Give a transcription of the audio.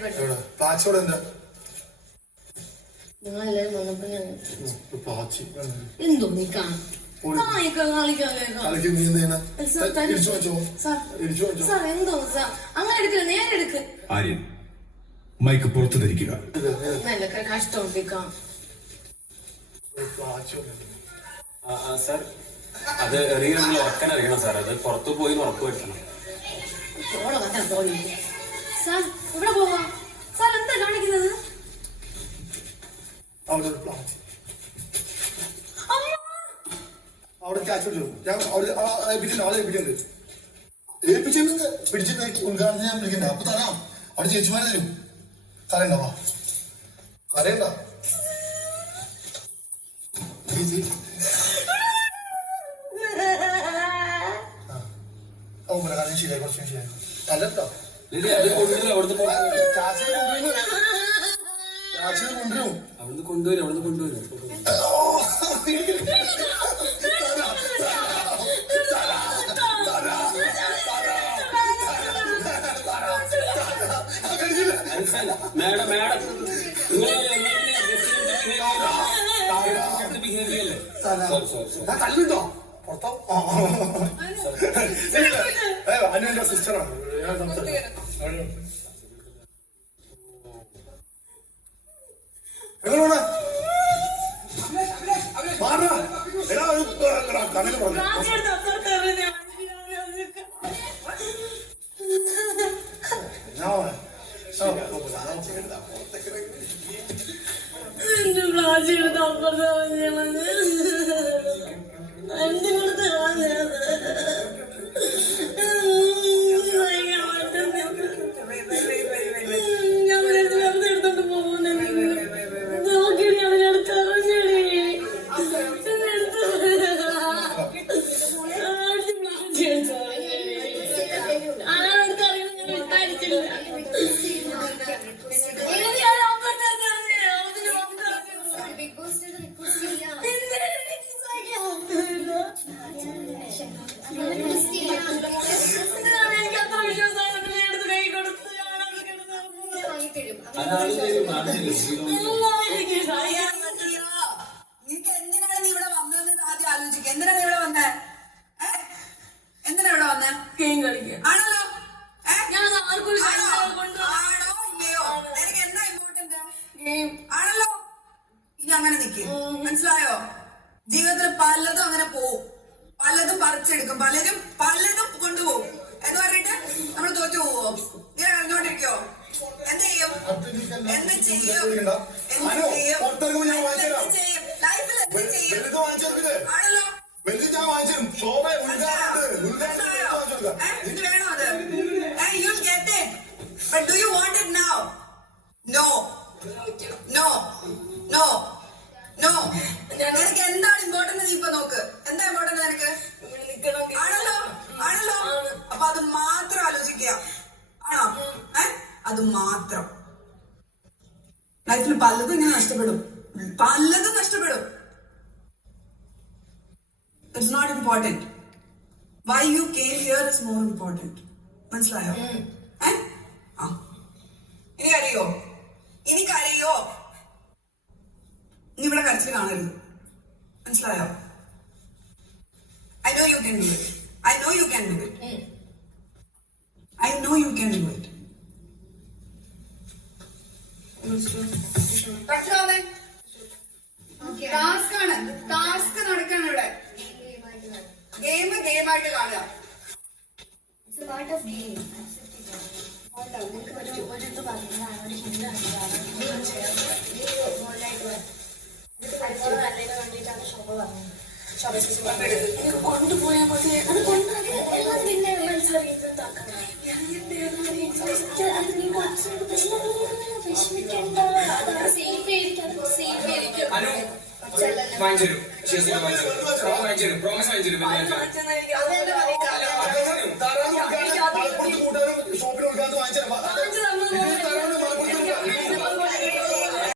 പ്ലാച്ചോടെ എന്താ നിങ്ങളെല്ലാരും വന്നപ്പോ ഞാൻ പ്ലാച്ചി എന്തോ നീ കാണും ആര്യൻ മൈക്ക് പുറത്തു ധരിക്കുക. സാർ അത് എറിയണമെങ്കിൽ ഉറക്കാൻ അറിയണം സാർ. അത് പുറത്തു പോയി ഉറപ്പ് സാർ ഇവിടെ പോവാ? സാർ എന്താ കാണിക്കുന്നത്? അവിടെ ഒരു അമ്മ! അവിടെ ക്യാച്ച് ഞാൻ അവിടെ ഏൽപ്പിച്ചിട്ടുണ്ട് ആളെ ഏൽപ്പിച്ചിട്ടുണ്ട് ഏൽപ്പിച്ചിട്ടുണ്ട്. പിടിച്ചിട്ട് ഉദ്ഘാടനം ഞാൻ വിളിക്കണ്ട. അപ്പൊ തരാം. അവിടെ ചേച്ചിമാരെ തരും. കരയണ്ട? വാ. കരയണ്ട? ചേച്ചി. ഓ പിന്നെ കാര്യം ശരിയായി കുറച്ച് ശരിയായി. അല്ലട്ടോ. അവിടുന്ന് കൊണ്ടുവരും. അവിടുന്ന് കൊണ്ടുവരും മേഡം മേഡം തല്ലിട്ടോ പുറത്തോ? അനു എന്റെ സിസ്റ്ററാണ് പ്ലാജി എടുത്ത് അപ്പുറത്ത് എന്റെ അതാണ് എന്തിനാണ് നീ ഇവിടെ വന്നതെന്ന് ആദ്യം ഇവിടെ വന്നേ എന്തിനാ ഗെയിം നിനക്ക് എന്താ ഗെയിം. ആണല്ലോ അങ്ങനെ നിക്ക്. മനസ്സിലായോ? ജീവിതത്തിൽ പലതും അങ്ങനെ പോവും. പലതും പറിച്ചെടുക്കും. പലരും പലതും കൊണ്ടുപോകും. എന്ന് പറഞ്ഞിട്ട് നമ്മൾ തോറ്റു പോവോ? ഇങ്ങനെ അറിഞ്ഞോണ്ടിരിക്കോ എന്ത് ചെയ്യും? എന്ത് ചെയ്യും? എന്ത് ചെയ്യും? ഞാൻ വാങ്ങിച്ചുതരാം. ചെയ്യും? ലൈഫിൽ എന്ത് ചെയ്യും? വലുത് ആണല്ലോ. വേണോ അത്? You you'll it. But do you want it now? No. No. No. നിനക്ക് എന്താണ് ഇമ്പോർട്ടന്റ് നീ ഇപ്പൊ നോക്ക്. എന്താ ഇമ്പോർട്ടന്റ് നിനക്ക്. ആണല്ലോ. ആണല്ലോ. അപ്പൊ അത് മാത്രം ആലോചിക്കുക. ആണോ? ഏ? അത് മാത്രം. ലൈഫിൽ പലതും ഇങ്ങനെ നഷ്ടപ്പെടും. പലതും നഷ്ടപ്പെടും. It's not important why you care here is more important മനസ്സിലായോ? ഏ ആ ഇനി കരയോ ഇനി കരയോ ഇനി ഇവിടെ കരച്ചിൽ കാണരുത് മനസ്സിലായോ do it I know you can do it I know you can do it പറ്റില്ലാതെ task ആണ് ടാസ്ക് നടക്കാണ് ഇവിടെ ഗെയിം ഗെയിമായിട്ട് കാണുക ഒരു ഒരു ഇത് കൊണ്ടുപോയാൽ മതി അത് കൊണ്ടുപോയാൽ പിന്നെ മനസ്സിലാക്കിയിട്ട് അനു വാങ്ങിച്ചു ശേഷം വാങ്ങിച്ചു വാങ്ങിച്ചു പ്രോമിസ് വാങ്ങിച്ചു പറയുക തരാന്ന്